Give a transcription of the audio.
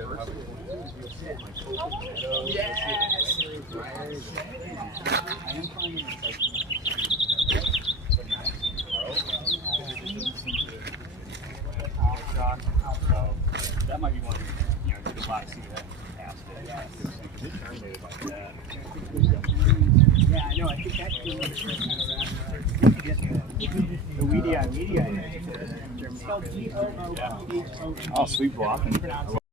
So that might be one, you know, you could buy see that past it. Yeah, I know. I think that's the weedy media. Oh, sweet blocking.